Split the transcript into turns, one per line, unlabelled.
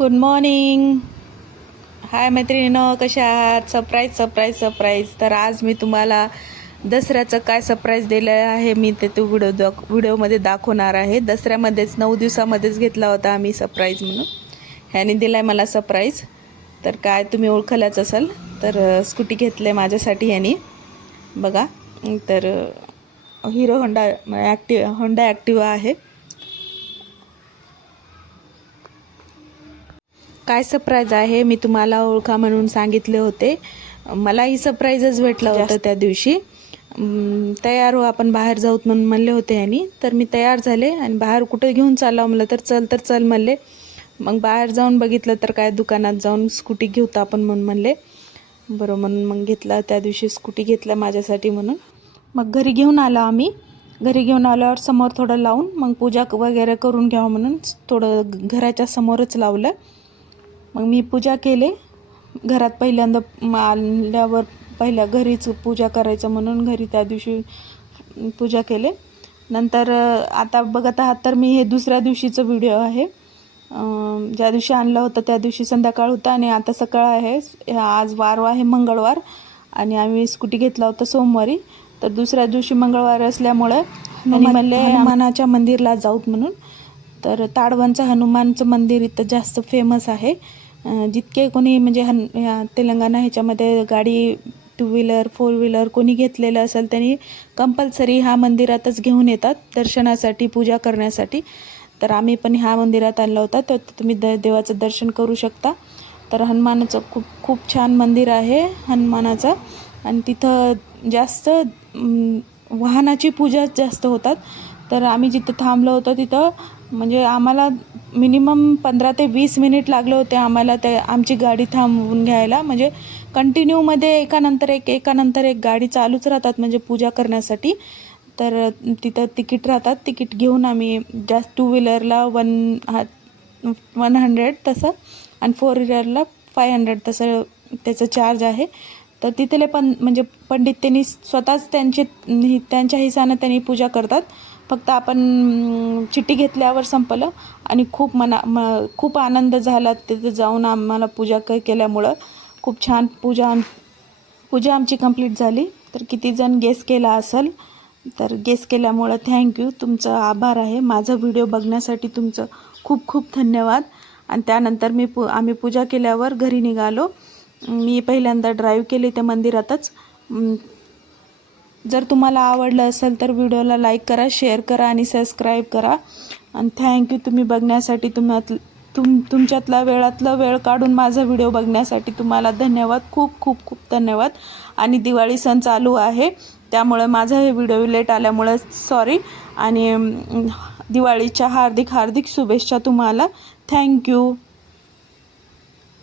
Good morning hi मैत्रिणीनं कशा आहात? Surprise surprise surprise तर आज मी तुम्हाला दसऱ्याचं काय सरप्राईज दिलं आहे मी ते तो व्हिडिओ दाख व्हिडिओमध्ये दाखवणार आहे. दसऱ्यामध्येच नऊ दिवसामध्येच घेतला होता आम्ही सरप्राईज म्हणून. ह्याने दिला आहे मला सरप्राईज तर काय तुम्ही ओळखल्याच असाल तर स्कूटी घेतलं आहे माझ्यासाठी ह्यानी. बघा तर Hero Honda Activ Honda Activa आहे. काय सरप्राईज आहे मी तुम्हाला ओळखा म्हणून सांगितले होते. मलाही सरप्राईजच भेटलं होतं त्या दिवशी. तयार हो आपण बाहेर जाऊत म्हणून म्हणले होते यांनी. तर मी तयार झाले आणि बाहेर कुठे घेऊन चालला म्हणलं तर चल तर चल म्हणले. मग बाहेर जाऊन बघितलं तर काय दुकानात जाऊन स्कूटी घेऊत आपण म्हणून म्हणले. बरं म्हणून मग घेतला त्या दिवशी स्कूटी घेतला माझ्यासाठी म्हणून. मग घरी घेऊन आलो आम्ही. घरी घेऊन आल्यावर समोर थोडं लावून मग पूजा वगैरे करून घ्यावं म्हणून थोडं घराच्या समोरच लावलं. मग मी पूजा केले. घरात पहिल्यांदा आल्यावर पहिल्या घरीच पूजा करायचं म्हणून घरी त्या दिवशी पूजा केले. नंतर आता बघत आहात तर मी हे दुसऱ्या दिवशीचं व्हिडिओ आहे. ज्या दिवशी आणलं होतं त्या दिवशी संध्याकाळ होता आणि आता सकाळ आहे. आज वार आहे मंगळवार आणि आम्ही स्कूटी घेतला होता सोमवारी. तर दुसऱ्या दिवशी मंगळवार असल्यामुळं म्हणले हनुमानाच्या मंदिरला जाऊत म्हणून. तर ताडवनचं हनुमानचं मंदिर इथं जास्त फेमस आहे. जितके कोणी म्हणजे हन या तेलंगणा ह्याच्यामध्ये गाडी टू व्हीलर फोर व्हीलर कोणी घेतलेलं असेल त्यांनी कंपल्सरी ह्या मंदिरातच घेऊन येतात दर्शनासाठी पूजा करण्यासाठी. तर आम्ही पण ह्या मंदिरात आणला होता. तर तुम्ही द देवाचं दर्शन करू शकता. तर हनुमानाचं खूप खूप छान मंदिर आहे हनुमानाचं. आणि तिथं जास्त वाहनाची पूजा जास्त होतात. तर आम्ही जिथं थांबलो होतो तिथं म्हणजे आम्हाला मिनिमम पंधरा ते वीस मिनिट लागले होते आम्हाला ते आमची गाडी थांबवून घ्यायला. म्हणजे कंटिन्यूमध्ये एकानंतर एक एकानंतर एक गाडी चालूच राहतात म्हणजे पूजा करण्यासाठी. तर तिथं तिकीट राहतात तिकीट घेऊन आम्ही जास्त टू व्हीलरला वन हा वन हंड्रेड तसं आणि फोर व्हीलरला फाय हंड्रेड तसं त्याचं चार्ज आहे. तर तिथले पण म्हणजे पंडित त्यांनी स्वतःच त्यांचे त्यांच्या हिसानं त्यांनी पूजा करतात. फक्त आपण चिठ्ठी घेतल्यावर संपलं आणि खूप मना म खूप आनंद झाला तिथे जाऊन आम्हाला पूजा क केल्यामुळं. खूप छान पूजा आम पूजा आमची कंप्लीट झाली. तर किती जण गेस केला असेल तर गेस केल्यामुळं थँक्यू तुमचं आभार आहे. माझा व्हिडिओ बघण्यासाठी तुमचं खूप खूप धन्यवाद. आणि त्यानंतर मी पू आम्ही पूजा केल्यावर घरी निघालो. मी पहिल्यांदा ड्राईव्ह केली त्या मंदिरातच. जर तुम्हाला आवडलं असेल तर व्हिडिओला लाईक करा शेअर करा आणि सबस्क्राईब करा. आणि थँक्यू तुम्ही बघण्यासाठी तुम्हात तुम तुमच्यातला वेळातला वेळ काढून माझा व्हिडिओ बघण्यासाठी तुम्हाला धन्यवाद. खूप खूप खूप धन्यवाद. आणि दिवाळी सण चालू आहे. त्यामुळे माझा हे व्हिडिओ लेट आल्यामुळे सॉरी आणि दिवाळीच्या हार्दिक हार्दिक शुभेच्छा तुम्हाला. थँक्यू